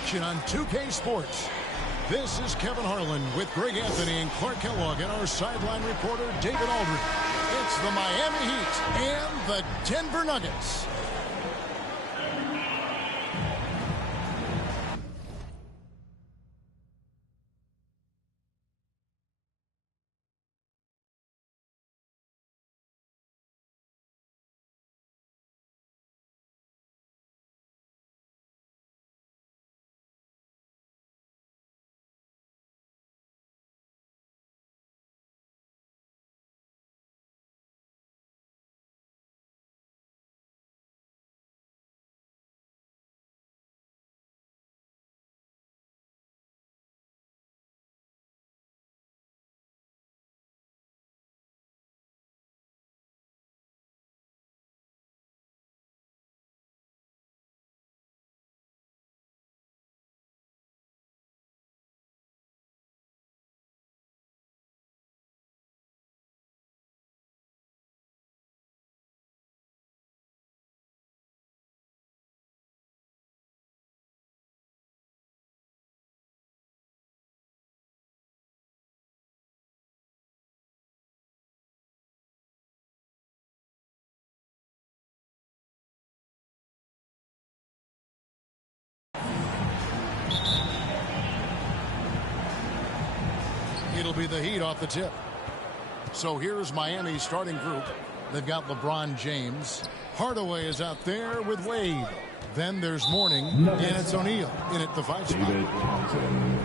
action on 2K Sports. This is Kevin Harlan with Greg Anthony and Clark Kellogg and our sideline reporter David Aldridge. It's the Miami Heat and the Denver Nuggets. It'll be the Heat off the tip. So here's Miami's starting group. They've got LeBron James. Hardaway is out there with Wade. Then there's Mourning, and it's O'Neal in at the 5 spot. David Thompson.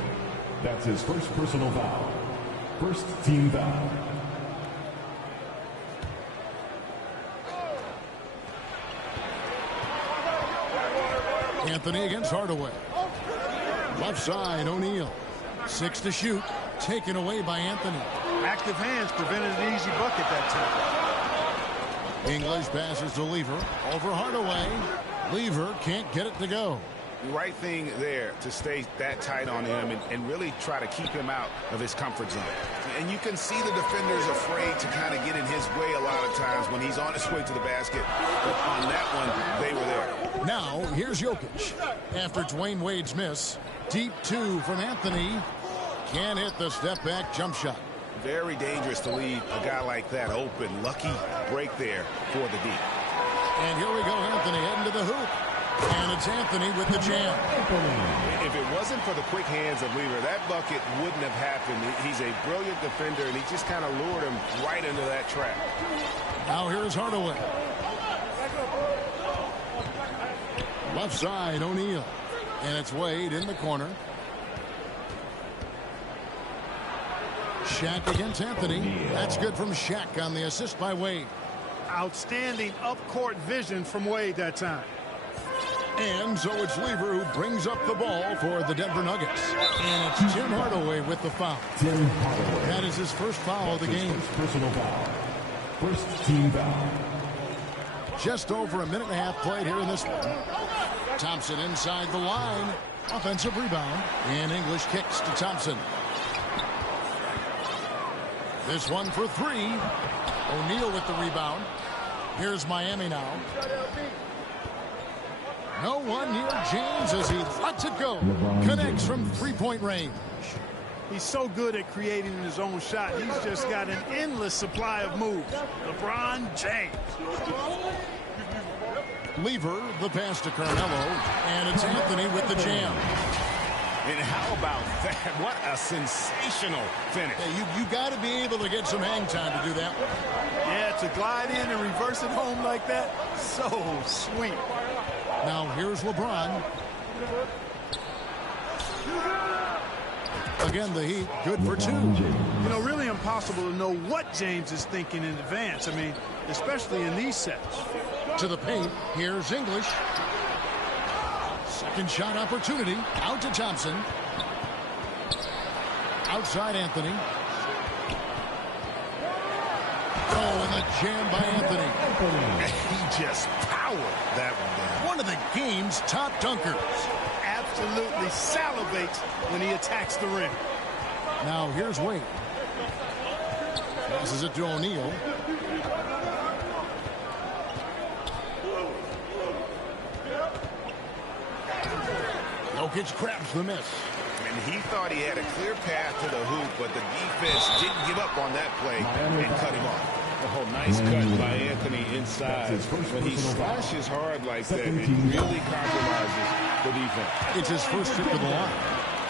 That's his first personal foul. First team foul. Anthony against Hardaway. Left side, O'Neal. 6 to shoot. Taken away by Anthony. Active hands prevented an easy bucket that time. English passes to Lever. Over Hardaway. Lever can't get it to go. The right thing there to stay that tight on him and really try to keep him out of his comfort zone. And you can see the defenders afraid to kind of get in his way a lot of times when he's on his way to the basket. But on that one, they were there. Now, here's Jokic. After Dwayne Wade's miss, deep 2 from Anthony. Can't hit the step-back jump shot. Very dangerous to leave a guy like that open. Lucky break there for the D. And here we go, Anthony heading to the hoop. And it's Anthony with the jam. If it wasn't for the quick hands of Lever, that bucket wouldn't have happened. He's a brilliant defender, and he just kind of lured him right into that trap. Now here's Hardaway. Left side, O'Neal. And it's Wade in the corner. Shaq against Anthony. That's good from Shaq on the assist by Wade. Outstanding up-court vision from Wade that time. And so it's Lever who brings up the ball for the Denver Nuggets. And it's Tim Hardaway with the foul. Tim Hardaway. That is his first foul of the game. First personal foul. First team foul. Just over a minute and a half played here in this one. Thompson inside the line. Offensive rebound. And English kicks to Thompson. This one for 3. O'Neal with the rebound. Here's Miami now. No one near James as he lets it go. Connects from 3-point range. He's so good at creating his own shot. He's just got an endless supply of moves. LeBron James. Lever, the pass to Carmelo. And it's Anthony with the jam. And how about that? What a sensational finish. Yeah, you got to be able to get some hang time to do that one. Yeah, to glide in and reverse it home like that, so sweet. Now here's LeBron. Again, the Heat, good for 2. You know, really impossible to know what James is thinking in advance. I mean, especially in these sets. To the paint, here's English. Second shot opportunity. Out to Thompson. Outside Anthony. Oh, and the jam by Anthony. He just powered that one down. One of the game's top dunkers. Absolutely salivates when he attacks the rim. Now here's Wade. Passes it to O'Neal. Jokic grabs the miss. And he thought he had a clear path to the hoop, but the defense didn't give up on that play and cut him off. Oh, nice cut by Anthony inside. When he slashes hard like that, it really compromises the defense. It's his first trip to the line.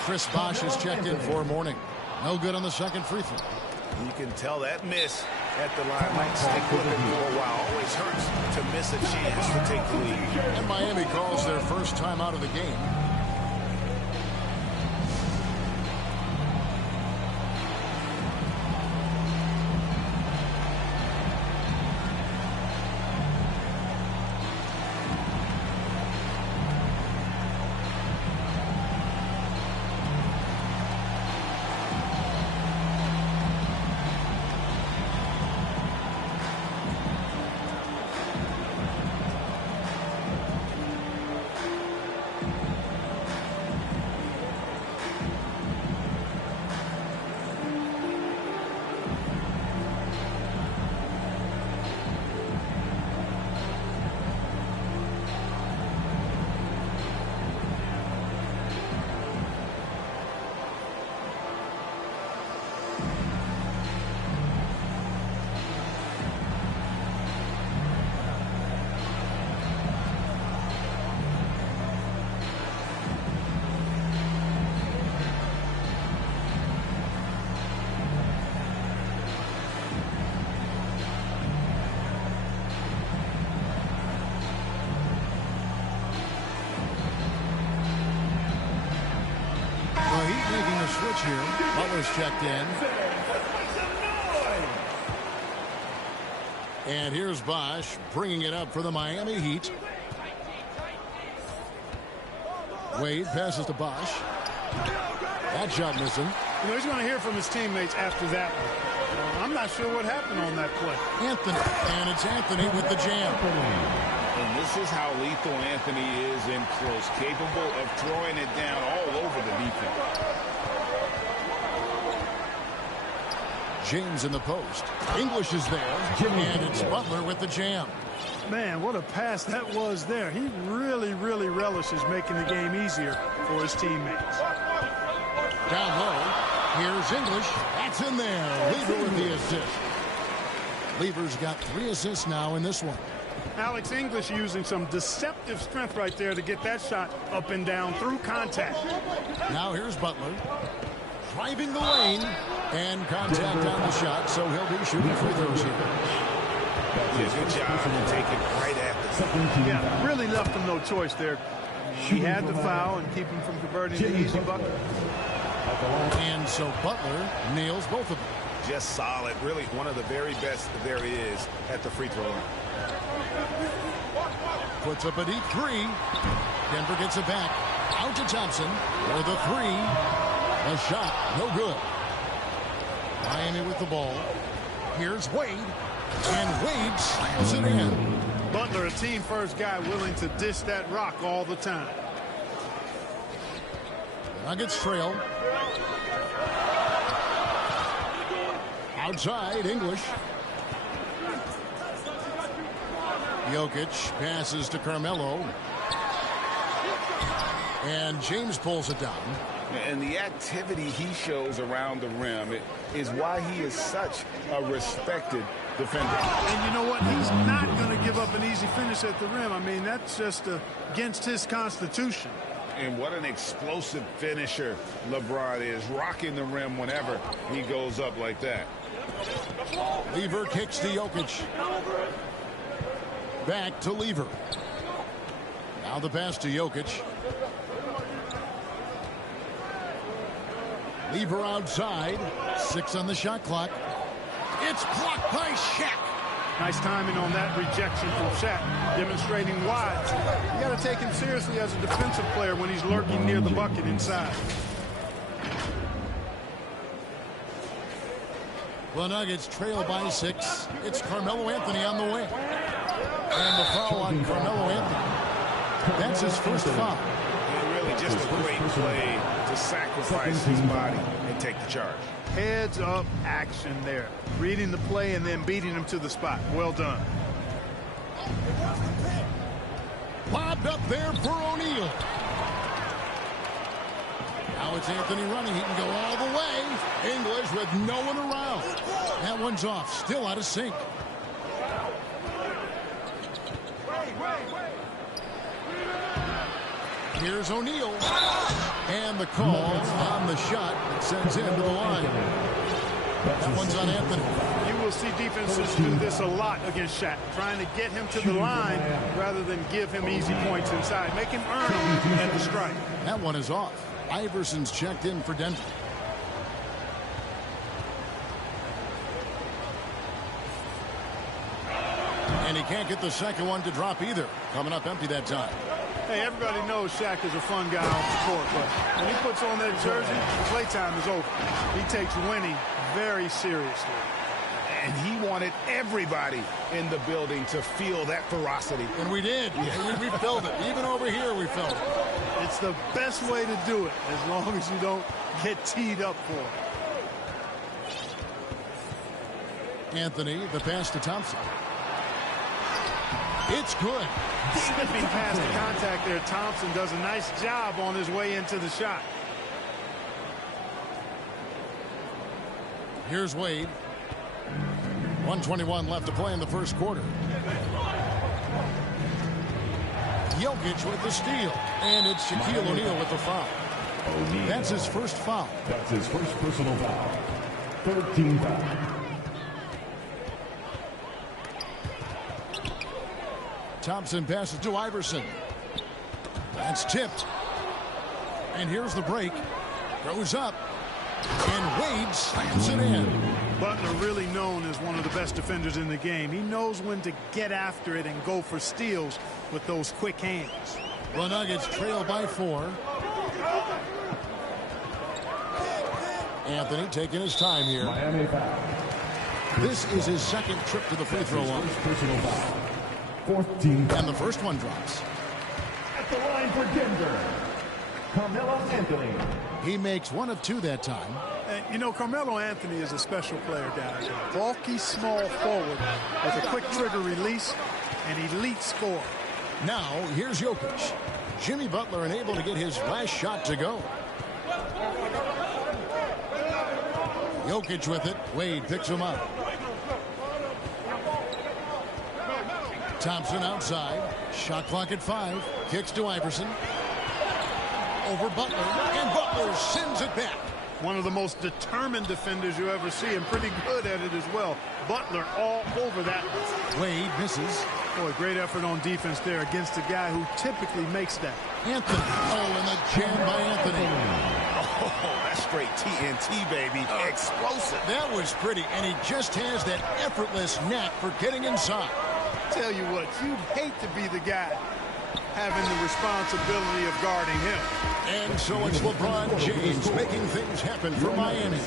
Chris Bosh has checked in for Mourning. No good on the second free throw. You can tell that miss at the line might stick with him for a while. Always hurts to miss a chance to take the lead. And Miami calls their first time out of the game. Making a switch here. Butler's checked in. And here's Bosh bringing it up for the Miami Heat. Wade passes to Bosh. That shot missing. You know, he's going to hear from his teammates after that one. I'm not sure what happened on that play. Anthony. And it's Anthony with the jam. And this is how lethal Anthony is in close, capable of throwing it down all over the defense. James in the post. English is there. And it's Butler with the jam. Man, what a pass that was there. He really, really relishes making the game easier for his teammates. Down low. Here's English. That's in there. Lever with the assist. Lever's got 3 assists now in this one. Alex English using some deceptive strength right there to get that shot up and down through contact. Now here's Butler. Driving the lane. And contact on the shot, so he'll be shooting free throws here. Good job to take it right at the Yeah, really left him no choice there. He had to foul and keep him from converting the easy bucket. And so Butler nails both of them. Just solid. Really one of the very best there is at the free throw line. Puts up a deep 3. Denver gets it back. Out to Thompson for the 3. A shot, no good. Miami with the ball. Here's Wade. And Wade slams it in. Butler, a team-first guy willing to dish that rock all the time. Nuggets trail. Outside, English. Jokic passes to Carmelo. And James pulls it down. And the activity he shows around the rim is why he is such a respected defender. And you know what? He's not going to give up an easy finish at the rim. I mean, that's just against his constitution. And what an explosive finisher LeBron is, rocking the rim whenever he goes up like that. Lever kicks to Jokic. Back to Lever. Now the pass to Jokic. Lever outside. 6 on the shot clock. It's blocked by Shaq. Nice timing on that rejection from Shaq, demonstrating why you got to take him seriously as a defensive player when he's lurking near the bucket inside. The Nuggets trail by 6. It's Carmelo Anthony on the wing. And the foul on Carmelo Anthony. That's his first foul. Really just a great play to sacrifice his body and take the charge. Heads up action there. Reading the play and then beating him to the spot. Well done. Lobbed up there for O'Neal. Now it's Anthony running. He can go all the way. English with no one around. That one's off. Still out of sync. Here's O'Neal. And the call on the shot that sends him to the line. That one's on Anthony. You will see defenses do this a lot against Shaq, trying to get him to the line rather than give him easy points inside. Make him earn them at the strike. That one is off. Iverson's checked in for Denver. And he can't get the second one to drop either. Coming up empty that time. Hey, everybody knows Shaq is a fun guy off the court, but when he puts on that jersey, playtime is over. He takes winning very seriously. And he wanted everybody in the building to feel that ferocity. And we did. Yeah. We felt it. Even over here, we felt it. It's the best way to do it, as long as you don't get teed up for it. Anthony, the pass to Thompson. It's good. Slipping past the contact there, Thompson does a nice job on his way into the shot. Here's Wade. 1:21 left to play in the first quarter. Jokic with the steal. And it's Shaquille O'Neal with the foul. That's his first foul. That's his first personal foul. 13 foul. Thompson passes to Iverson. That's tipped. And here's the break. Goes up. And Wade slams it in. Butler really known as one of the best defenders in the game. He knows when to get after it and go for steals with those quick hands. The Nuggets trail by 4. Anthony taking his time here. Miami foul. This is his second trip to the free throw line. Personal foul. 14. And the first one drops. At the line for Denver, Carmelo Anthony. He makes 1 of 2 that time. And, you know, Carmelo Anthony is a special player, guys. A bulky, small forward with a quick trigger release, an elite scorer. Now, here's Jokic. Jimmy Butler unable to get his last shot to go. Jokic with it. Wade picks him up. Thompson outside. Shot clock at 5. Kicks to Iverson. Over Butler. And Butler sends it back. One of the most determined defenders you ever see, and pretty good at it as well. Butler all over that. Wade misses. Boy, great effort on defense there against a guy who typically makes that. Anthony. Oh, and the jam by Anthony. Oh, that's straight TNT, baby. Explosive. That was pretty, and he just has that effortless knack for getting inside. Tell you what, you'd hate to be the guy having the responsibility of guarding him. And so it's LeBron James making things happen for Miami.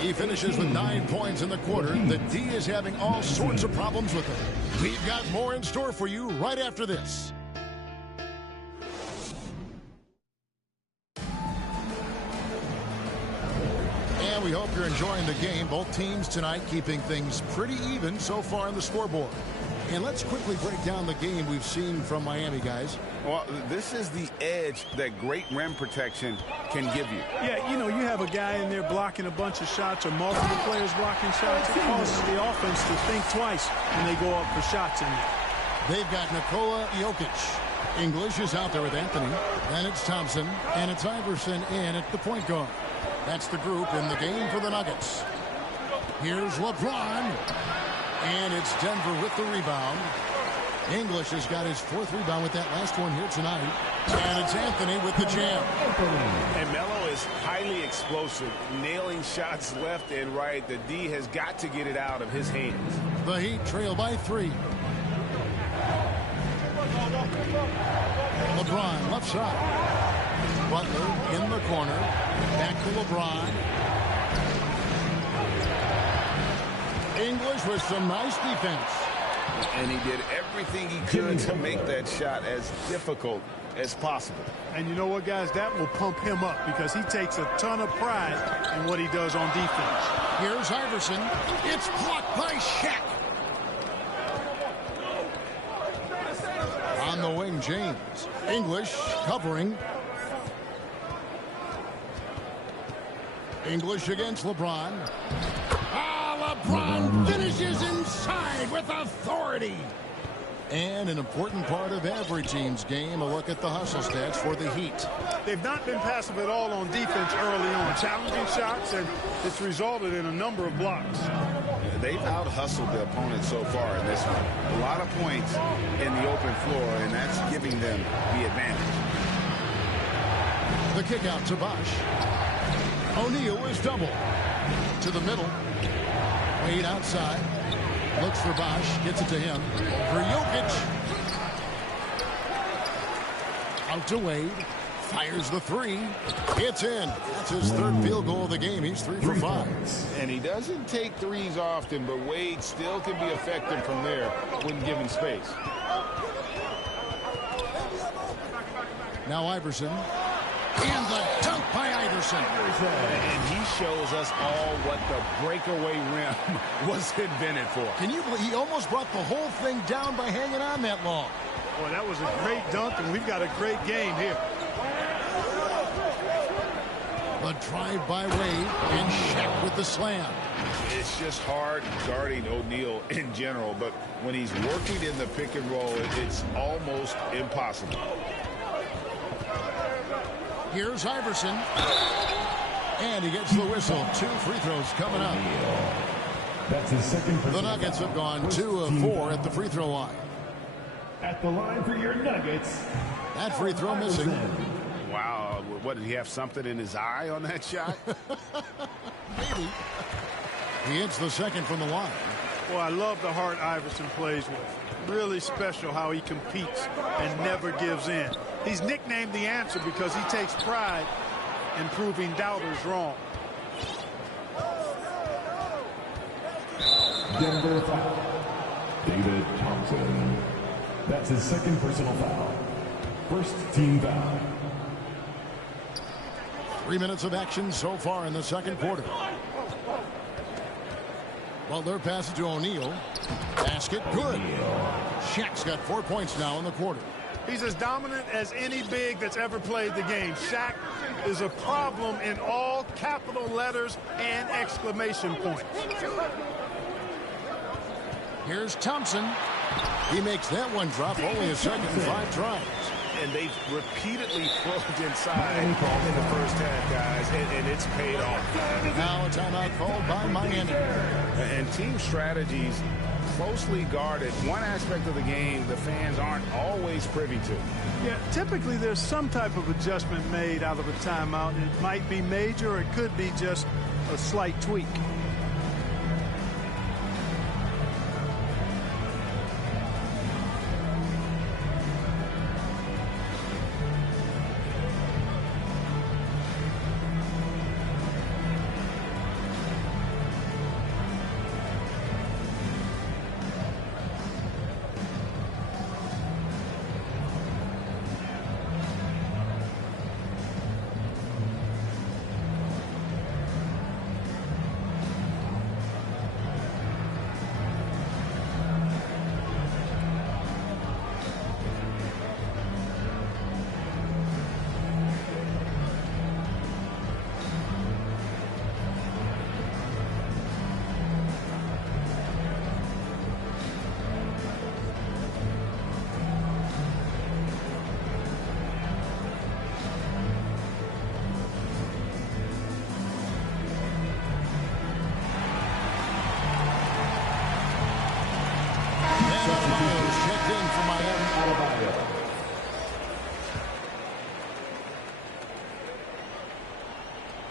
He finishes with 9 points in the quarter. The D is having all sorts of problems with him. We've got more in store for you right after this. And we hope you're enjoying the game. Both teams tonight keeping things pretty even so far on the scoreboard. And let's quickly break down the game we've seen from Miami, guys. Well, this is the edge that great rim protection can give you. Yeah, you know, you have a guy in there blocking a bunch of shots or multiple players blocking shots. It causes the offense to think twice when they go up for shots in there. They've got Nikola Jokic. English is out there with Anthony. Then it's Thompson. And it's Iverson in at the point guard. That's the group in the game for the Nuggets. Here's LeBron. And it's Denver with the rebound. English has got his 4th rebound with that last one here tonight. And it's Anthony with the jam. And Melo is highly explosive, nailing shots left and right. The D has got to get it out of his hands. The Heat trail by 3. LeBron left side. Butler in the corner. Back to LeBron. English with some nice defense. And he did everything he could to make that shot as difficult as possible. And you know what, guys? That will pump him up because he takes a ton of pride in what he does on defense. Here's Iverson. It's blocked by Shaq. On the wing, James. English covering. English against LeBron. LeBron finishes inside with authority. And an important part of every team's game, a look at the hustle stats for the Heat. They've not been passive at all on defense early on. Challenging shots, and it's resulted in a number of blocks. They've out-hustled the opponent so far in this one. A lot of points in the open floor, and that's giving them the advantage. The kick out to Bosh. O'Neal is double. To the middle. Wade outside. Looks for Bosh. Gets it to him. Over Jokic. Out to Wade. Fires the three. It's in. That's his third field goal of the game. He's 3 for 5. And he doesn't take threes often, but Wade still can be effective from there when given space. Now Iverson. And the dunk by Iverson. And he shows us all what the breakaway rim was invented for. Can you believe he almost brought the whole thing down by hanging on that long? Boy, that was a great dunk, and we've got a great game here. The drive by Wade and Shaq with the slam. It's just hard guarding O'Neal in general, but when he's working in the pick and roll, it's almost impossible. Here's Iverson. And he gets the whistle. 2 free throws coming up. That's his second. The Nuggets have gone 2 of 4 at the free throw line. At the line for your Nuggets. That free throw missing. Wow, what, did he have something in his eye on that shot? Maybe. He hits the second from the line. Well, I love the heart Iverson plays with. Really special how he competes and never gives in. He's nicknamed the answer because he takes pride in proving doubters wrong. Denver foul. David Thompson. That's his second personal foul. First team foul. 3 minutes of action so far in the second quarter. Butler passes to O'Neal. Basket good. Shaq's got 4 points now in the quarter. He's as dominant as any big that's ever played the game. Shaq is a problem in all capital letters and exclamation points. Here's Thompson. He makes that one drop. Only a second and 5 tries. And they've repeatedly probed inside in the first half, guys, and it's paid off. Now a timeout called by Miami. And team strategies closely guarded. One aspect of the game the fans aren't always privy to. Yeah, typically there's some type of adjustment made out of a timeout. It might be major or it could be just a slight tweak.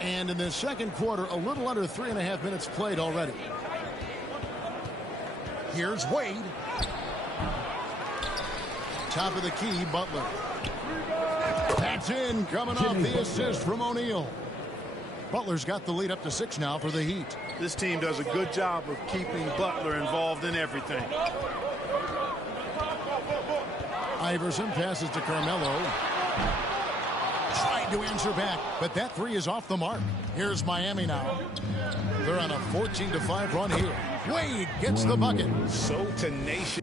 And in the second quarter, a little under 3.5 minutes played already. Here's Wade. Top of the key, Butler. That's in, coming off the assist from O'Neal. Butler's got the lead up to 6 now for the Heat. This team does a good job of keeping Butler involved in everything. Iverson passes to Carmelo. Tried to answer back, but that three is off the mark. Here's Miami now. They're on a 14-5 run here. Wade gets the bucket. So tenacious.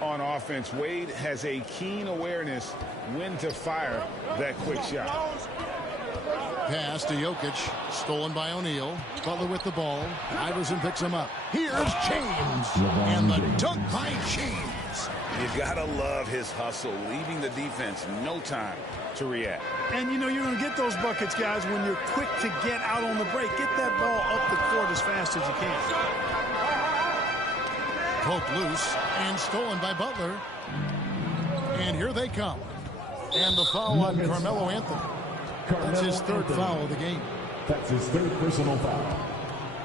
On offense, Wade has a keen awareness when to fire that quick shot. Pass to Jokic, stolen by O'Neal. Butler with the ball. Iverson picks him up. Here's James, and the dunk by James. You gotta love his hustle, leaving the defense no time to react. And you know you're going to get those buckets, guys, when you're quick to get out on the break. Get that ball up the court as fast as you can. Poke loose and stolen by Butler. And here they come. And the foul on Carmelo Anthony. That's his third foul of the game. That's his third personal foul.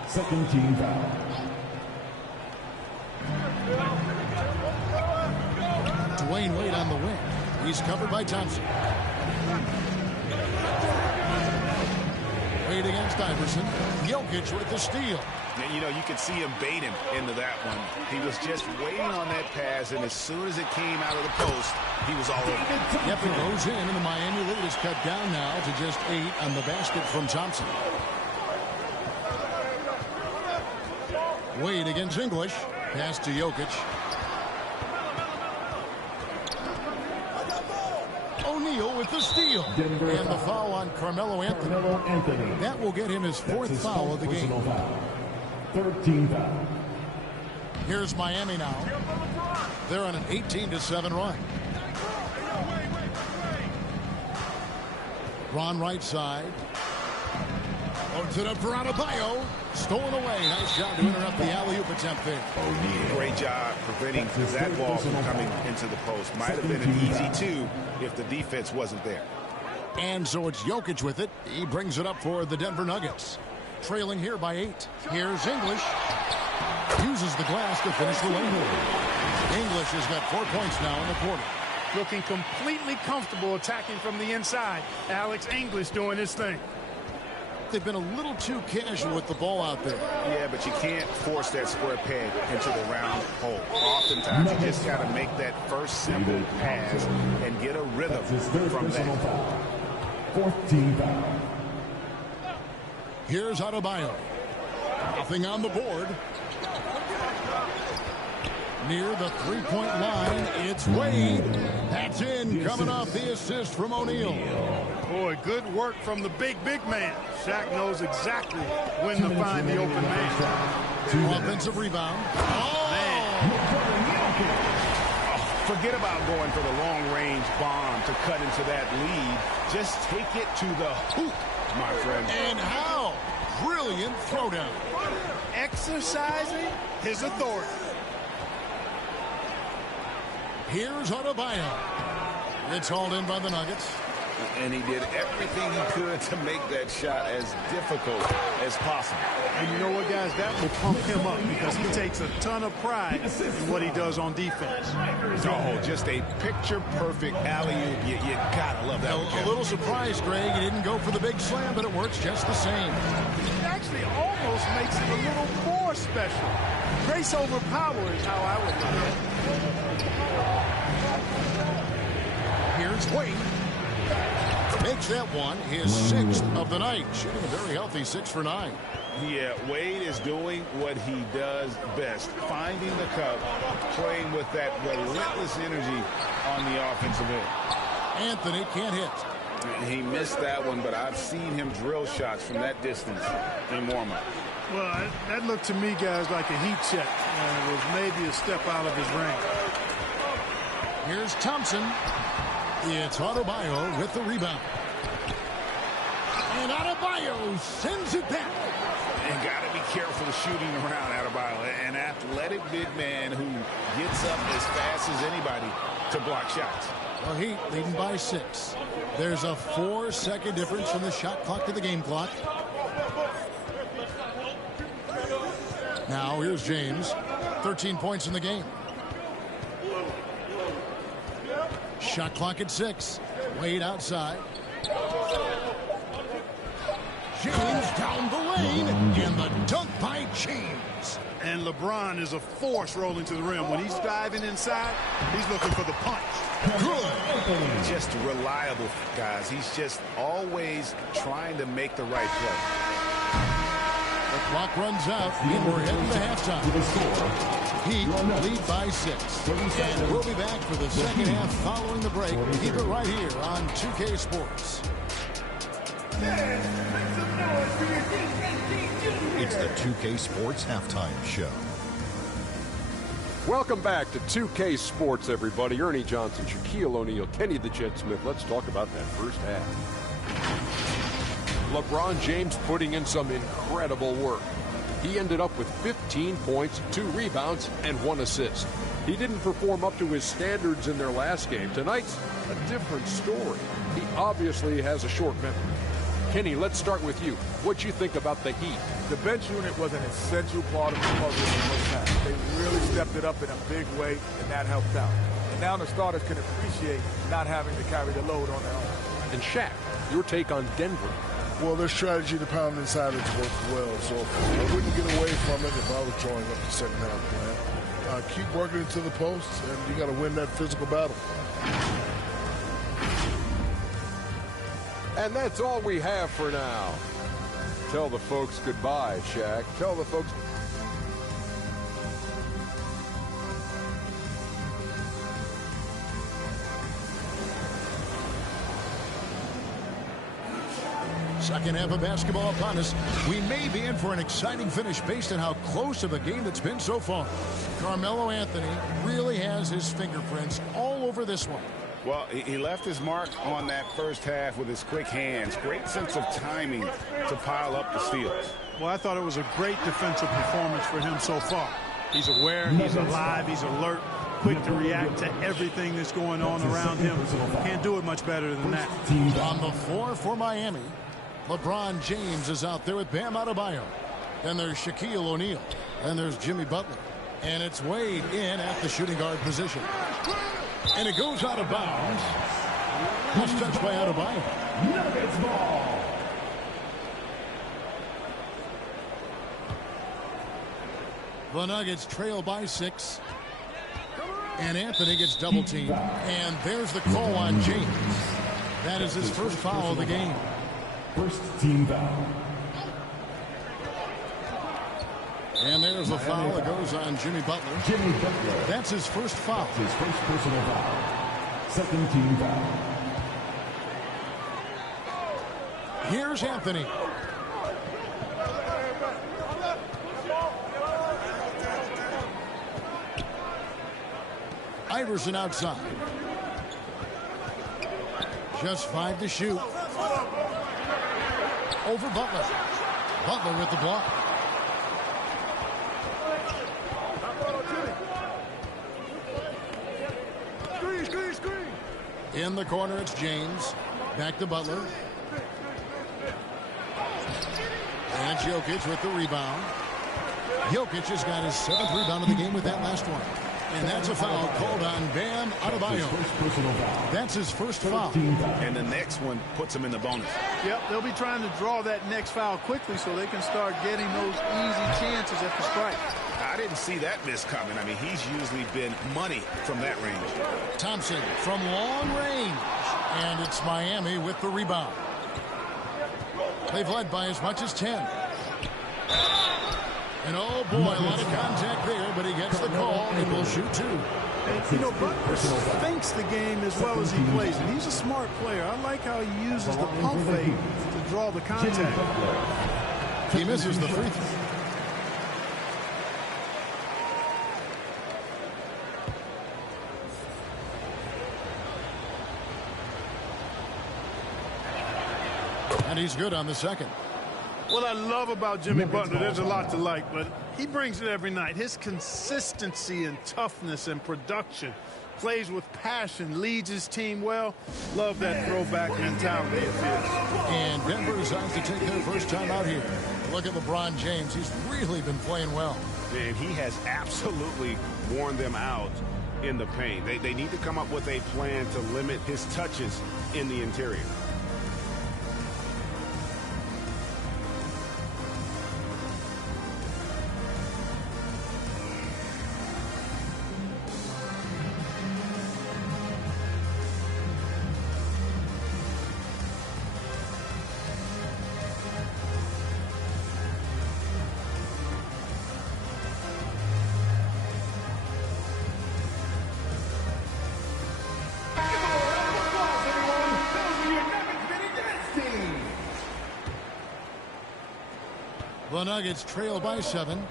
Second team foul. Dwayne Wade on the wing. He's covered by Thompson. Wade against Iverson. Jokic with the steal. And, you know, you could see him bait him into that one. He was just waiting on that pass, and as soon as it came out of the post, he was all over. Yep, it goes in, and the Miami lead is cut down now to just 8 on the basket from Thompson. Wade against English. Pass to Jokic. O'Neal with the steal. Denver and the foul on Carmelo Anthony. That will get him his fourth foul of the game. Foul. Third team foul. Here's Miami now. They're on an 18-7 run. Ron right side. To the Adebayo. Stolen away. Nice job to interrupt the alley-oop attempt there. Great job preventing that ball from coming into the post. Might have been an easy 2 if the defense wasn't there. And so it's Jokic with it. He brings it up for the Denver Nuggets. Trailing here by 8. Here's English. Uses the glass to finish the lane. English has got 4 points now in the quarter. Looking completely comfortable attacking from the inside. Alex English doing his thing. They've been a little too casual with the ball out there. Yeah, but you can't force that square peg into the round hole. Oftentimes, you just got to make that first simple pass and get a rhythm from that. Foul. Fourth team foul. Here's Adebayo. Nothing on the board. Near the three-point line, it's Wade. That's in, coming off the assist from O'Neal. Boy, good work from the big man. Shaq knows exactly when to find the open man. Offensive rebound. Oh! Forget about going for the long-range bomb to cut into that lead. Just take it to the hoop, my friend. And how? Brilliant throwdown. Exercising his authority. Here's Adebayo. It's hauled in by the Nuggets. And he did everything he could to make that shot as difficult as possible. And you know what, guys? That will pump him up because he takes a ton of pride in what he does on defense. Oh, just a picture-perfect alley-oop. You gotta love that. A little surprised, Greg. He didn't go for the big slam, but it works just the same. It actually almost makes it a little more special. Grace over power is how I would look at it. Here's Wade. Makes that one his 6th of the night. Shooting a very healthy 6 for 9. Yeah, Wade is doing what he does best. Finding the cup, playing with that relentless energy on the offensive end. Anthony can't hit. He missed that one, but I've seen him drill shots from that distance in warm-up. Well, that looked to me, guys, like a heat check. And it was maybe a step out of his range. Here's Thompson. It's Adebayo with the rebound. And Adebayo sends it back. And got to be careful shooting around Adebayo. An athletic big man who gets up as fast as anybody to block shots. Well, Heat leading by 6. There's a 4-second difference from the shot clock to the game clock. Now here's James. 13 points in the game. Shot clock at 6. Wade outside. James down the lane. And the dunk by James. And LeBron is a force rolling to the rim. When he's diving inside, he's looking for the punch. Good. Just reliable, guys. He's just always trying to make the right play. The clock runs out, and we're heading to halftime. Heat lead by 6. And we'll be back for the second half following the break. Keep it right here on 2K Sports. It's the 2K Sports Halftime Show. Welcome back to 2K Sports, everybody. Ernie Johnson, Shaquille O'Neal, Kenny the Jet Smith. Let's talk about that first half. LeBron James putting in some incredible work. He ended up with 15 points, 2 rebounds, and 1 assist. He didn't perform up to his standards in their last game. Tonight's a different story. He obviously has a short memory. Kenny, let's start with you. What you think about the Heat? The bench unit was an essential part of the puzzle in the first half. They really stepped it up in a big way, and that helped out. And now the starters can appreciate not having to carry the load on their own. And Shaq, your take on Denver? Well, their strategy to pound inside has worked well, so I wouldn't get away from it if I was drawing up the second half plan. Keep working into the post, and you got to win that physical battle. And that's all we have for now. Tell the folks goodbye, Shaq. Tell the folks. Second half of basketball upon us. We may be in for an exciting finish based on how close of a game it's been so far. Carmelo Anthony really has his fingerprints all over this one. Well, he left his mark on that first half with his quick hands. Great sense of timing to pile up the steals. Well, I thought it was a great defensive performance for him so far. He's aware, he's alive, he's alert, quick to react to everything that's going on around him. Can't do it much better than that. On the floor for Miami, LeBron James is out there with Bam Adebayo. Then there's Shaquille O'Neal. And there's Jimmy Butler. And it's Wade in at the shooting guard position. And it goes out of bounds. Nice touch by Adebayo. Nuggets ball. The Nuggets trail by 6. And Anthony gets double teamed. And there's the call on James. That is his first foul of the game. First team foul. And there's the foul that goes on Jimmy Butler. Jimmy Butler. That's his first foul. His first personal foul. Second team foul. Here's Anthony. Iverson outside. Just 5 to shoot. Over Butler. Butler with the block. In the corner, it's James. Back to Butler. And Jokic with the rebound. Jokic has got his 7th rebound of the game with that last one. And that's a foul called on Bam Adebayo. That's his first foul. And the next one puts him in the bonus. Yep, they'll be trying to draw that next foul quickly so they can start getting those easy chances at the strike. I didn't see that miss coming. I mean, he's usually been money from that range. Thompson from long range. And it's Miami with the rebound. They've led by as much as 10. And oh boy, a lot of contact there, but he gets the call and will shoot 2. You know, Butler thinks the game as well as he plays, and he's a smart player. I like how he uses the pump fake to draw the contact. He misses the free throw. And he's good on the second. What I love about Jimmy Butler, there's a lot to like, but he brings it every night. His consistency and toughness and production, plays with passion, leads his team well. Love that throwback mentality of his. And Denver decides to take their first time out here. Look at LeBron James. He's really been playing well. And he has absolutely worn them out in the paint. They need to come up with a plan to limit his touches in the interior. The Nuggets trail by 7.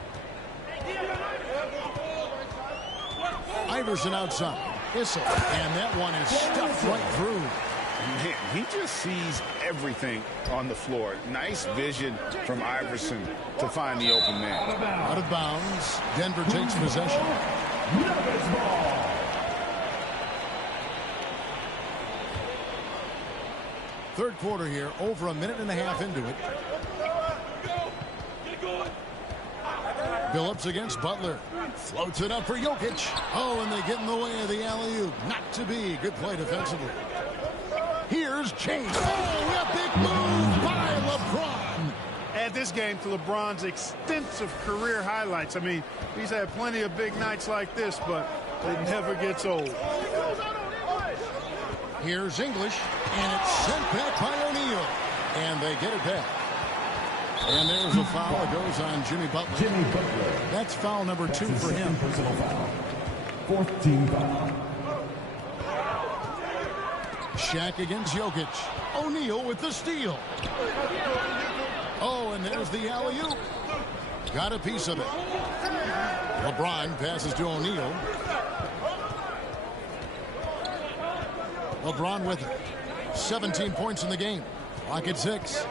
Iverson outside. Issel. And that one is stuffed right through. Man, he just sees everything on the floor. Nice vision from Iverson to find the open man. Out of bounds. Denver takes possession. Third quarter here, over a minute and a half into it. Billups against Butler. Floats it up for Jokic. Oh, and they get in the way of the alley-oop. Not to be. Good play defensively. Here's James. Oh, a big move by LeBron. Add this game to LeBron's extensive career highlights. I mean, he's had plenty of big nights like this, but it never gets old. Here's English, and it's sent back by O'Neal. And they get it back. And there's a foul that goes on Jimmy Butler. That's foul number 2 for him. Personal foul. 4th team foul. Shaq against Jokic. O'Neal with the steal. Oh, and there's the alley-oop. Got a piece of it. LeBron passes to O'Neal. LeBron with it. 17 points in the game. Clock at 6.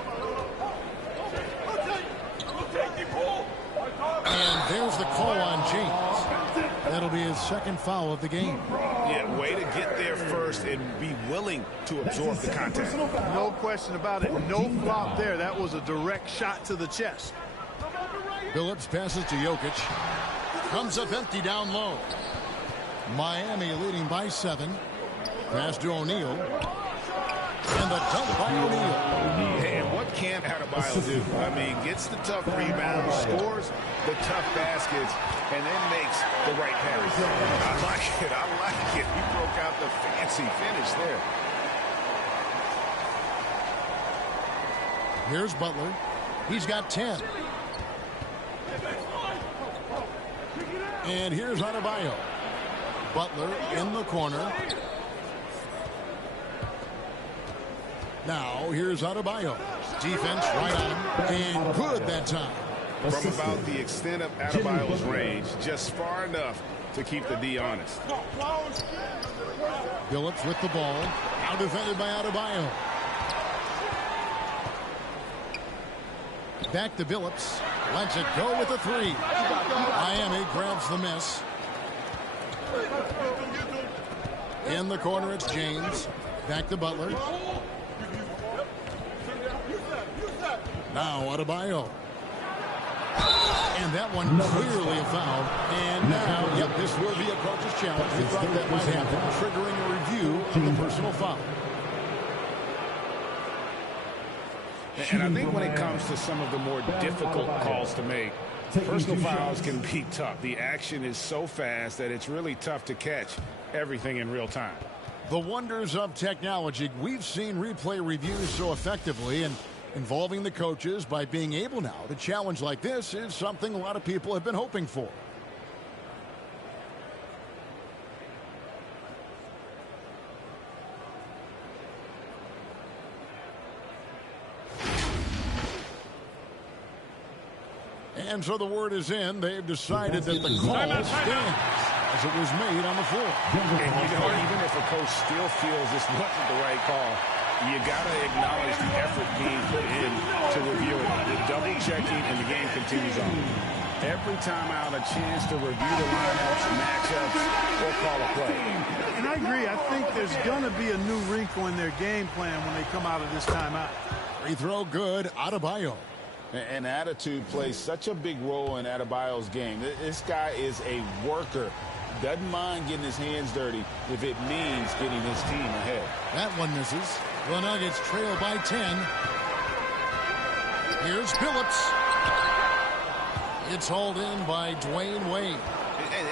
And there's the call on James. That'll be his second foul of the game. Yeah, way to get there first and be willing to absorb the contact. No question about it. No flop there. That was a direct shot to the chest. Billups passes to Jokic. Comes up empty down low. Miami leading by 7. Pass to O'Neal. And the dunk by O'Neal. Hey, and what can Adebayo do? I mean, gets the tough rebounds, scores the tough baskets, and then makes the right pass. I like it. I like it. He broke out the fancy finish there. Here's Butler. He's got 10. And here's Adebayo. Butler in the corner. Now, here's Adebayo. Defense right on him. And good that time. From about the extent of Adebayo's range, just far enough to keep the D honest. Billups with the ball. Now defended by Adebayo. Back to Billups. Lets it go with a 3. Miami grabs the miss. In the corner, it's James. Back to Butler. Now Adebayo. And that one clearly a foul. And now, yep, this will be a coach's challenge. We thought that might happen, triggering a review of the personal foul. And I think when it comes to some of the more difficult calls to make, personal fouls can be tough. The action is so fast that it's really tough to catch everything in real time. The wonders of technology. We've seen replay reviews so effectively, and involving the coaches by being able now to challenge like this is something a lot of people have been hoping for. And so the word is in. They've decided that the call stands as it was made on the floor. And you know, even if a coach still feels this wasn't the right call, you got to acknowledge the effort being put in to review it. The double checking, and the game continues on. Every time out, a chance to review the lineups, matchups, or call a play. And I agree. I think there's going to be a new wrinkle in their game plan when they come out of this timeout. Free throw good. Adebayo. And attitude plays such a big role in Adebayo's game. This guy is a worker. Doesn't mind getting his hands dirty if it means getting his team ahead. That one misses. The Nuggets trail by 10. Here's Billups. It's hauled in by Dwayne Wade.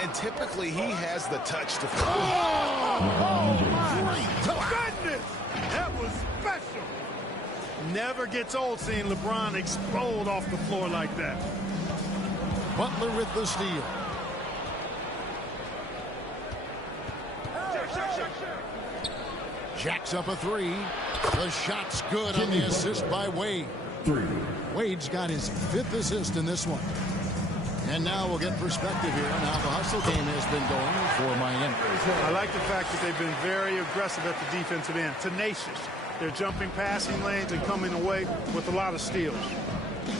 And typically he has the touch to finish. Oh, my goodness! That was special. Never gets old seeing LeBron explode off the floor like that. Butler with the steal. Jacks up a 3. The shot's good on the assist by Wade. 3. Wade's got his 5th assist in this one. And now we'll get perspective here on how the hustle game has been going for Miami. I like the fact that they've been very aggressive at the defensive end, tenacious. They're jumping passing lanes and coming away with a lot of steals.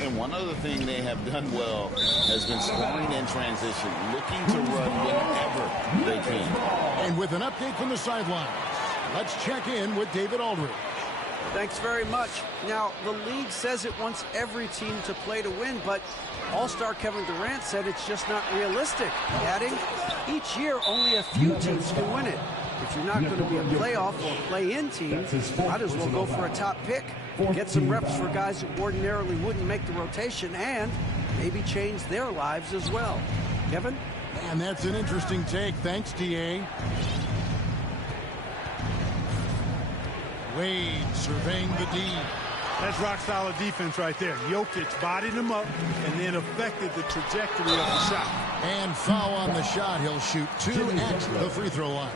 And one other thing they have done well has been scoring in transition, looking to run whenever they can. And with an update from the sidelines, let's check in with David Aldridge. Thanks very much. Now, the league says it wants every team to play to win, but All-Star Kevin Durant said it's just not realistic, adding, each year only a few teams can win it. If you're not going to be a playoff or play-in team, might as well go for a top pick, get some reps for guys who ordinarily wouldn't make the rotation, and maybe change their lives as well. Kevin? And that's an interesting take. Thanks, D.A. Wade surveying the D. That's rock-solid defense right there. Jokic bodied him up and then affected the trajectory of the shot. And foul on the shot. He'll shoot 2 at the free throw line.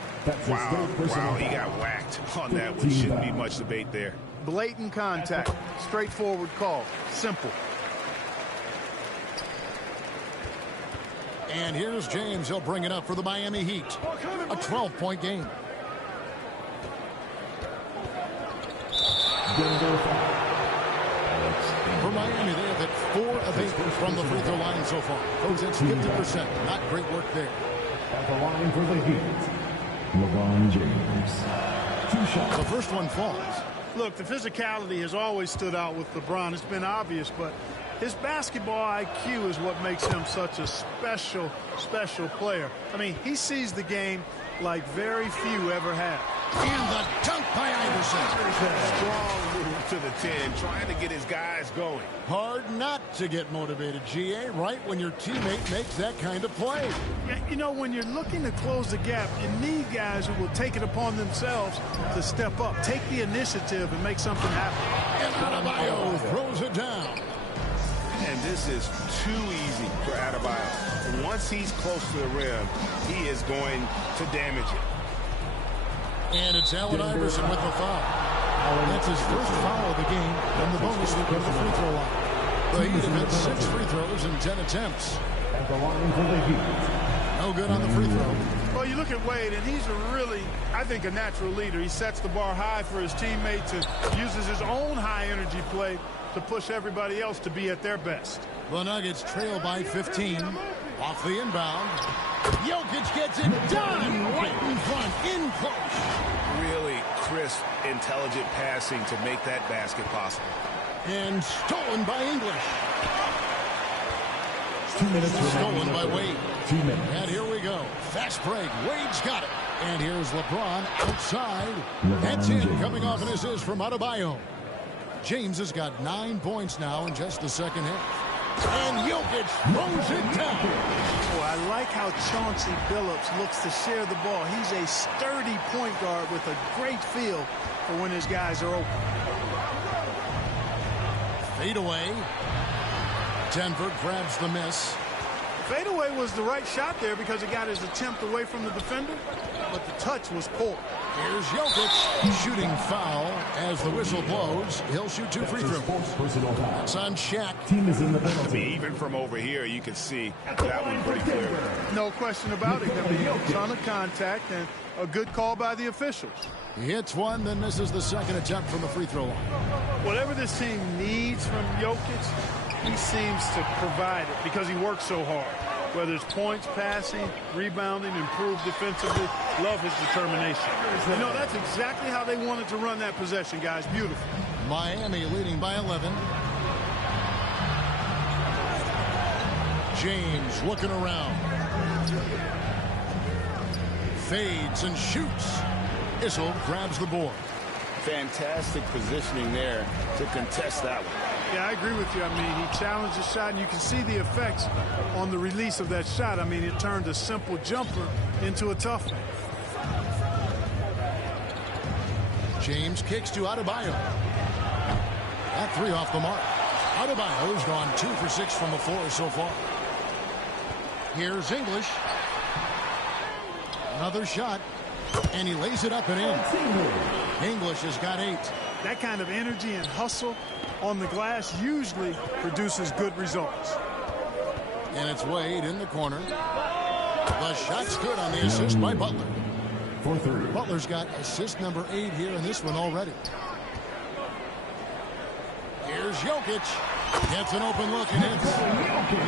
Wow, he got whacked on that one. Shouldn't be much debate there. Blatant contact. Straightforward call. Simple. And here's James. He'll bring it up for the Miami Heat. A 12-point game. For Miami, they have hit 4 of 8 from the free throw line so far. Folks, it's 50%. Not great work there. At the line for the Heat, LeBron James. 2 shots. The first one falls. Look, the physicality has always stood out with LeBron. It's been obvious, but his basketball IQ is what makes him such a special player. I mean, he sees the game like very few ever have. And the dunk by Iverson. Strong move to the 10, trying to get his guys going. Hard not to get motivated, GA, right when your teammate makes that kind of play. Yeah, you know, when you're looking to close the gap, you need guys who will take it upon themselves to step up, take the initiative, and make something happen. And Adebayo throws it down. And this is too easy for Adebayo. Once he's close to the rim, he is going to damage it. And it's Allen Iverson with the foul. That's his first foul of the game, and the bonus will go to the free throw line. The Heat have hit 6 free throws in 10 attempts. At the line for the Heat. No good on the free throw. Well, you look at Wade, and he's really, I think, a natural leader. He sets the bar high for his teammates and uses his own high-energy play to push everybody else to be at their best. The Nuggets trail by 15. Off the inbound. Jokic gets it done right in front, in close. Really crisp, intelligent passing to make that basket possible. And stolen by English. 2 minutes Stolen by Wade. 2 minutes. And here we go. Fast break. Wade's got it. And here's LeBron outside. That's in, coming off an assist from Adebayo. James has got 9 points now in just the second half. And Jokic throws it down. Oh, I like how Chauncey Billups looks to share the ball. He's a sturdy point guard with a great feel for when his guys are open. Fade away. Denver grabs the miss. Fadeaway was the right shot there because it got his attempt away from the defender, but the touch was poor. Here's Jokic shooting foul as the whistle blows. He'll shoot 2 free throws. That's on Shaq. Team is in the I mean, penalty. even from over here, you can see that one pretty clear. No question about it. I mean, a ton of contact and a good call by the officials. He hits one, then misses the second attempt from the free throw line. Whatever this team needs from Jokic, he seems to provide it because he works so hard. Whether it's points, passing, rebounding, improved defensively, love his determination. You know, that's exactly how they wanted to run that possession, guys. Beautiful. Miami leading by 11. James looking around. Fades and shoots. Issel grabs the board. Fantastic positioning there to contest that one. Yeah, I agree with you. I mean, he challenged the shot, and you can see the effects on the release of that shot. I mean, it turned a simple jumper into a tough one. James kicks to Adebayo. That 3 off the mark. Adebayo's gone 2 for 6 from the floor so far. Here's English. Another shot. And he lays it up and in. English has got 8. That kind of energy and hustle on the glass usually produces good results. And it's Wade in the corner. The shot's good on the assist by Butler. Butler's got assist number 8 here in this one already. Here's Jokic. Gets an open look and hits.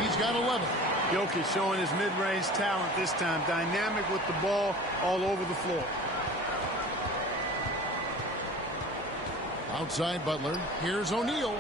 He's got 11. Jokic showing his mid-range talent this time. Dynamic with the ball all over the floor. Outside Butler. Here's O'Neal.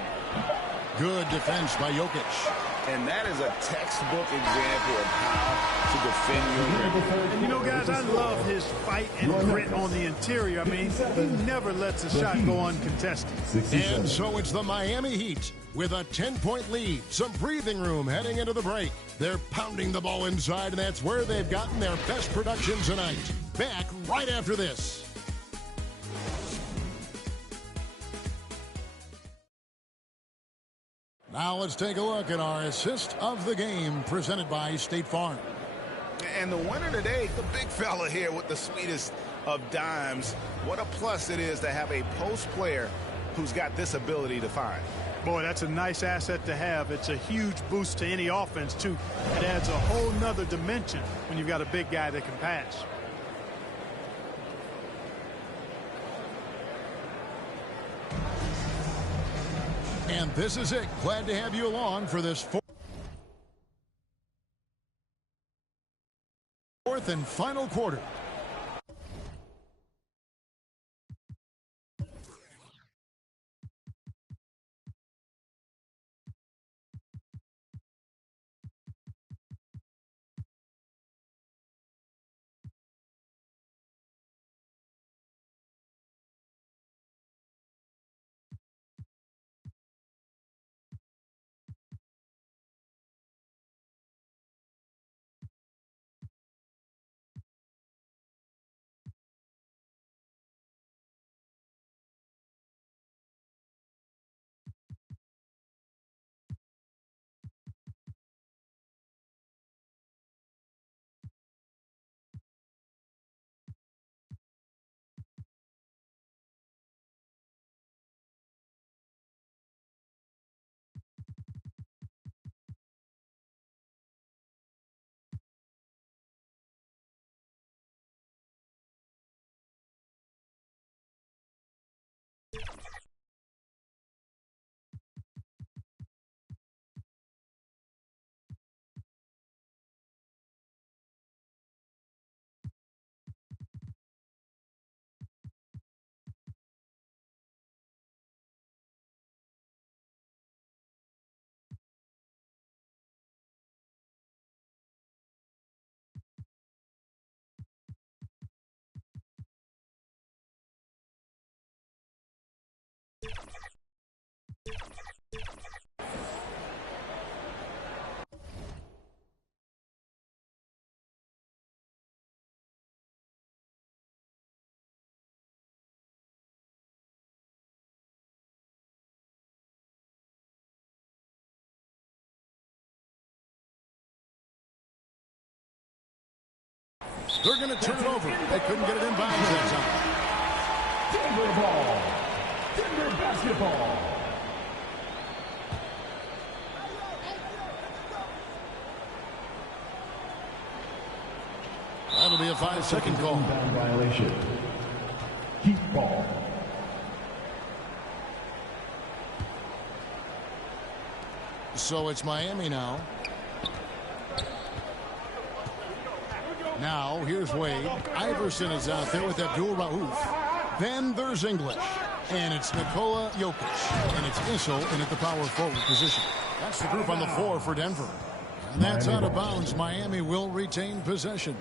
Good defense by Jokic. And that is a textbook example of how to defend your rim. And you know, guys, I love his fight and grit on the interior. I mean, he never lets a shot go uncontested. And so it's the Miami Heat with a 10-point lead. Some breathing room heading into the break. They're pounding the ball inside, and that's where they've gotten their best production tonight. Back right after this. Now let's take a look at our assist of the game presented by State Farm. And the winner today, the big fella here with the sweetest of dimes. What a plus it is to have a post player who's got this ability to find. Boy, that's a nice asset to have. It's a huge boost to any offense, too. It adds a whole nother dimension when you've got a big guy that can pass. And this is it. Glad to have you along for this fourth and final quarter. They're going to turn it over. They couldn't get it in bounds that time. Denver ball. Denver basketball. That'll be a 5-second call. Inbound violation. Heat ball. So it's Miami now. Now, here's Wade. Iverson is out there with Abdul Rauf. Then there's English. And it's Nikola Jokic. And it's Issel in at the power forward position. That's the group on the floor for Denver. And that's out of bounds. Miami will retain possession.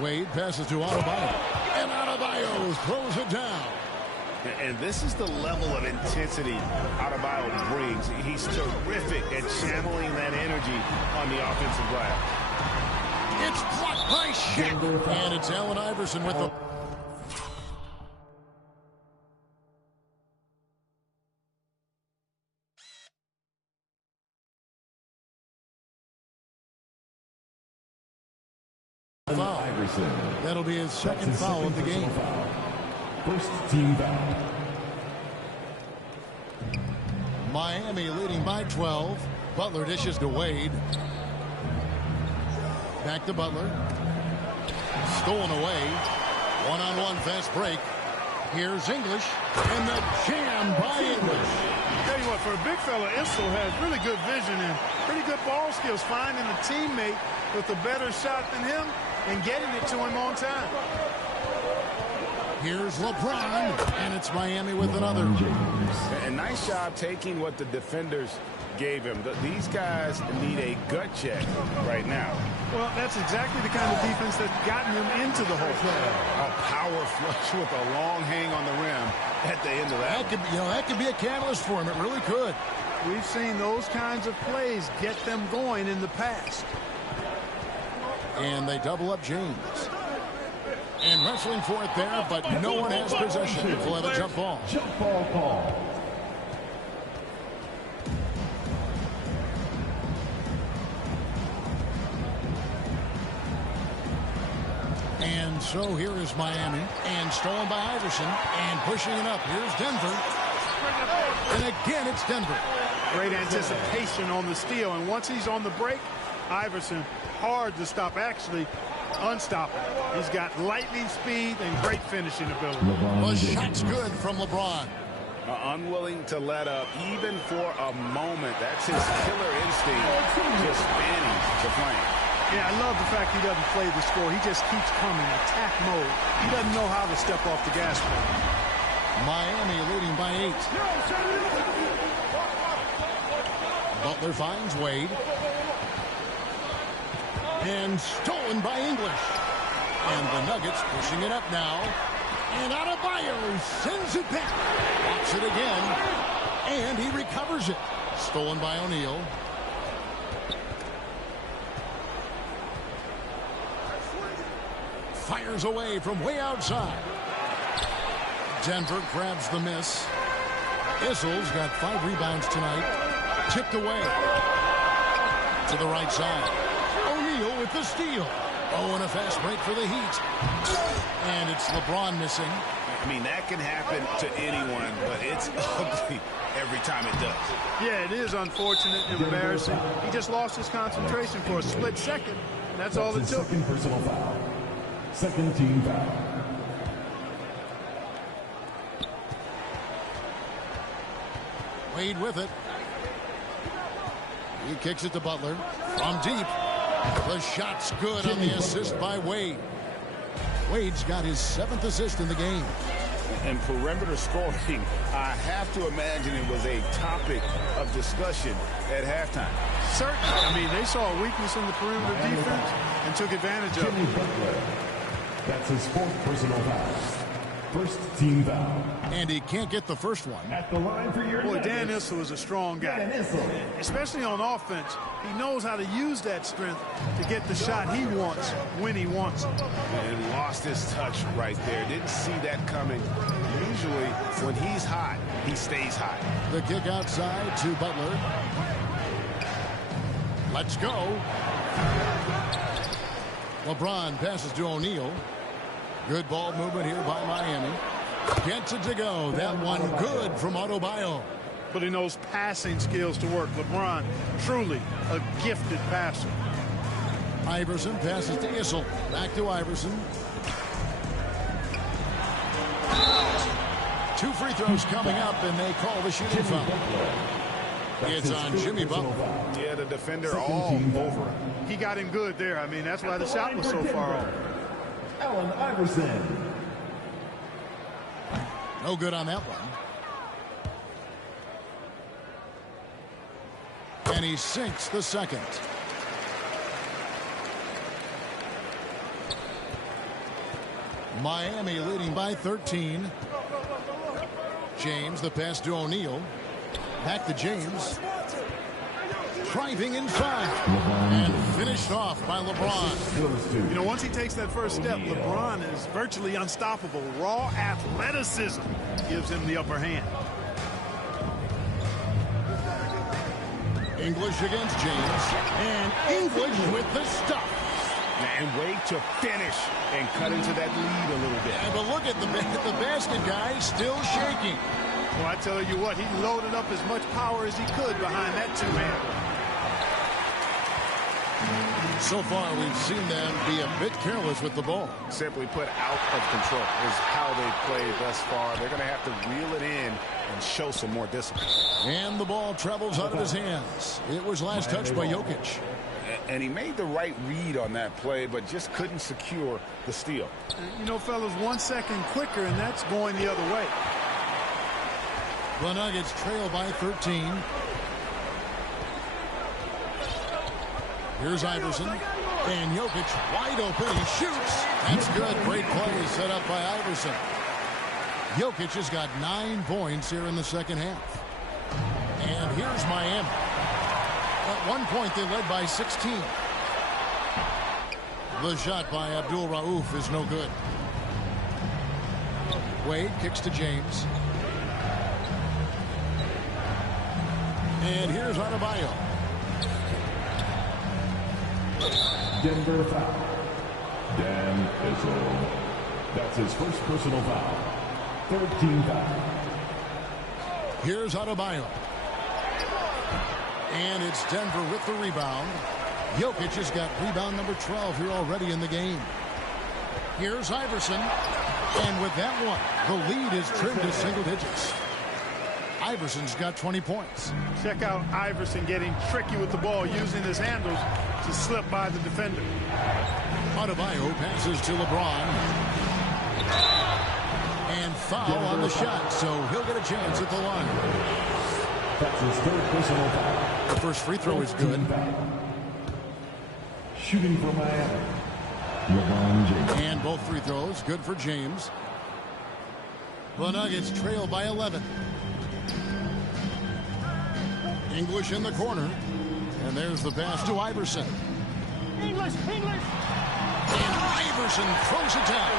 Wade passes to Adebayo. And Adebayo throws it down. And this is the level of intensity Adebayo brings. He's terrific at channeling that energy on the offensive glass. It's blocked by Shaq. And it's Allen Iverson with the foul. Iverson. That'll be his second foul of the game. Foul. First team foul. Miami leading by 12. Butler dishes to Wade. Back to Butler. Stolen away. One-on-one fast break. Here's English. And the jam by English. Tell you what, for a big fella, Issel has really good vision and pretty good ball skills, finding a teammate with a better shot than him and getting it to him on time. Here's LeBron, and it's Miami with another. And nice job taking what the defenders gave him. These guys need a gut check right now. Well, that's exactly the kind of defense that's gotten him into the hole. A power flush with a long hang on the rim at the end of that. That could be a catalyst for him. It really could. We've seen those kinds of plays get them going in the past. And they double up James. And wrestling for it there, but no one has possession. We'll have a jump ball. Jump ball call. And so here is Miami. And stolen by Iverson. And pushing it up. Here's Denver. And again, it's Denver. Great anticipation on the steal. And once he's on the break, Iverson, hard to stop, actually unstoppable. He's got lightning speed and great finishing ability. The shot's good from LeBron. Unwilling to let up even for a moment. That's his killer instinct, just spanning the flame. Yeah, I love the fact he doesn't play the score. He just keeps coming, attack mode. He doesn't know how to step off the gas pedal. Miami leading by 8. Butler finds Wade. And stolen by English. And the Nuggets pushing it up now. And Adebayo sends it back. Walks it again. And he recovers it. Stolen by O'Neal. Fires away from way outside. Denver grabs the miss. Issel's got 5 rebounds tonight. Tipped away. To the right side. O'Neal with the steal. Oh, and a fast break for the Heat. And it's LeBron missing. I mean, that can happen to anyone, but it's ugly every time it does. Yeah, it is unfortunate and embarrassing. He just lost his concentration for a split second. And that's all it took. Second personal foul. Second team foul. Wade with it. He kicks it to Butler. From deep. The shot's good on the assist by Wade. Wade's got his 7th assist in the game. And perimeter scoring, I have to imagine it was a topic of discussion at halftime. Certainly. I mean, they saw a weakness in the perimeter defense and took advantage of it. Butler. That's his 4th personal foul. First team foul. And he can't get the first one. At the line for your Boy, Dan Issel is a strong guy. Especially on offense. He knows how to use that strength to get the shot he wants when he wants it. And lost his touch right there. Didn't see that coming. Usually, when he's hot, he stays hot. The kick outside to Butler. Let's go. LeBron passes to O'Neal. Good ball movement here by Miami. Gets it to go. That one good from Adebayo. Putting those passing skills to work. LeBron, truly a gifted passer. Iverson passes to Issel. Back to Iverson. 2 free throws coming up, and they call the shooting foul. It's on Jimmy Butler. Yeah, the defender all over him. He got him good there. I mean, that's why the shot was so far off. Allen Iverson. No good on that one. And he sinks the second. Miami leading by 13. James, the pass to O'Neal. Back to James. Driving inside. And finished off by LeBron. You know, once he takes that first step, LeBron is virtually unstoppable. Raw athleticism gives him the upper hand. English against James. And English with the stuff. And wait to finish and cut into that lead a little bit. Yeah, but look at the basket guy still shaking. Well, I tell you what, he loaded up as much power as he could behind that two-hander. So far, we've seen them be a bit careless with the ball. Simply put, out of control is how they've played thus far. They're going to have to reel it in and show some more discipline. And the ball travels out of his hands. It was last touched by Jokic. And he made the right read on that play, but just couldn't secure the steal. You know, fellas, 1 second quicker, and that's going the other way. The Nuggets trail by 13. Here's Iverson. And Jokic wide open. He shoots. That's good. Great play set up by Iverson. Jokic has got 9 points here in the second half. And here's Miami. At one point, they led by 16. The shot by Abdul Rauf is no good. Wade kicks to James. And here's Adebayo. Denver foul. Dan Issel. That's his first personal foul. 13 foul. Here's Adebayo. And it's Denver with the rebound. Jokic has got rebound number 12 here already in the game. Here's Iverson. And with that one, the lead is trimmed to single digits. Iverson's got 20 points. Check out Iverson getting tricky with the ball, using his handles to slip by the defender. Adebayo passes to LeBron. And foul on the shot, so he'll get a chance at the line. That's his third personal foul. The first free throw is good. Shooting for Miami, LeBron James. And both free throws good for James. The Nuggets trail by 11. English in the corner. And there's the pass to Iverson. English. And Iverson throws it down.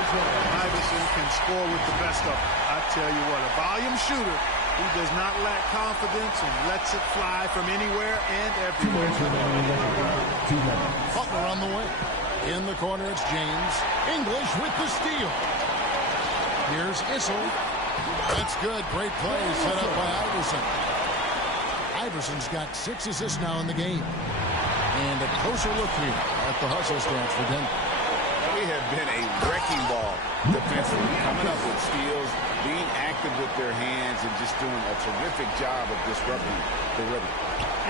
Iverson can score with the best of them. I tell you what, a volume shooter who does not lack confidence and lets it fly from anywhere and everywhere. Butler on the way. In the corner, it's James. English with the steal. Here's Issel. That's good. Great play set up by Iverson. Iverson's got 6 assists now in the game. And a closer look here at the hustle stats for Denver. They have been a wrecking ball defensively, coming up with steals, being active with their hands, and just doing a terrific job of disrupting the rhythm.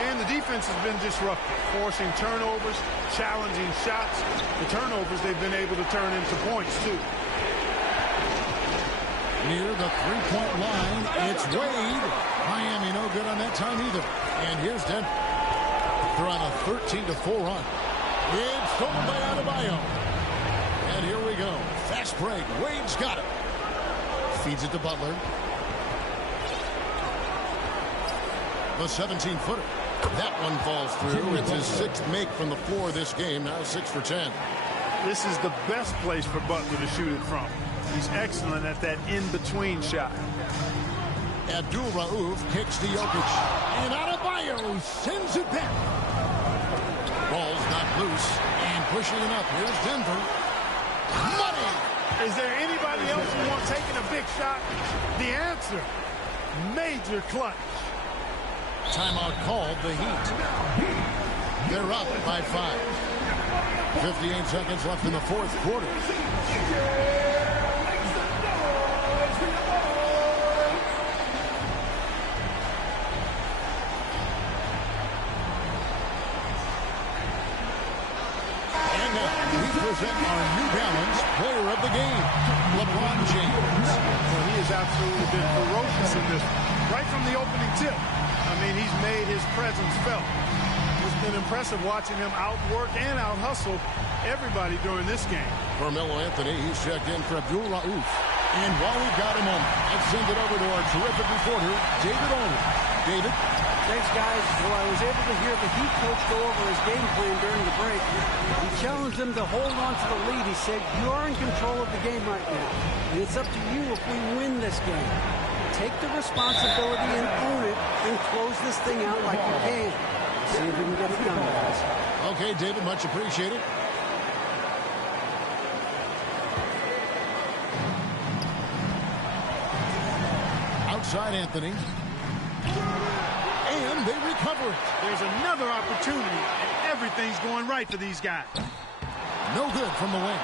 And the defense has been disruptive, forcing turnovers, challenging shots. The turnovers they've been able to turn into points, too. Near the three-point line, it's Wade. Miami no good on that time either. And here's Denver. They're on a 13-4 run. It's stolen by Adebayo. And here we go. Fast break. Wade's got it. Feeds it to Butler. The 17-footer. That one falls through. It's his 6th make from the floor this game. Now 6 for 10. This is the best place for Butler to shoot it from. He's excellent at that in-between shot. Abdul Rauf kicks to Jokic. And Adebayo sends it back. Ball's not loose. And pushing it up. Here's Denver. Money! Is there anybody else who wants taking a big shot? The answer, major clutch. Timeout called, the Heat. They're up by 5. 58 seconds left in the fourth quarter. And now we present our New Balance player of the game, LeBron James. Well, he has absolutely been ferocious in this, right from the opening tip. I mean, he's made his presence felt. It's been impressive watching him outwork and out-hustle everybody during this game. Carmelo Anthony, he's checked in for Abdul Rauf. And while we've got him on, let's send it over to our terrific reporter, David Olin. David? Thanks, guys. Well, I was able to hear the Heat coach go over his game plan during the break. He challenged them to hold on to the lead. He said, you are in control of the game right now. And it's up to you if we win this game. Take the responsibility and own it and close this thing out like you can. See if we can get it done, guys. Okay, David, much appreciated. side, Anthony. And they recover it. There's another opportunity, and everything's going right for these guys. No good from the wing.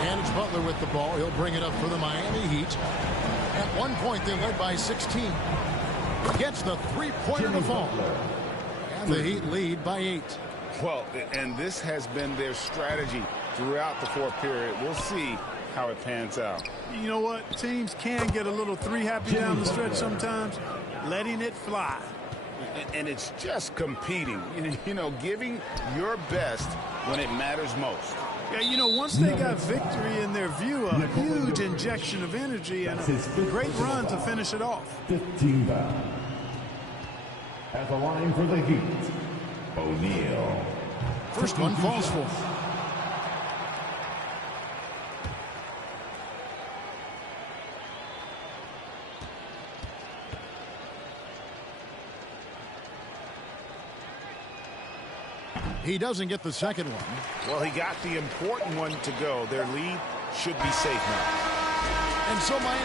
And it's Butler with the ball. He'll bring it up for the Miami Heat. At one point, they led by 16. Gets the three-pointer to fall. And the Heat lead by 8. Well, and this has been their strategy throughout the fourth period. We'll see how it pans out. You know what? Teams can get a little three-happy down the stretch sometimes, letting it fly. And it's just competing, you know, giving your best when it matters most. Yeah, you know, once they got victory in their view, a huge injection of energy and a great run to finish it off. 15 foul. At the line for the Heat, O'Neal. First one falls for. He doesn't get the second one. Well, he got the important one to go. Their lead should be safe now. And so Miami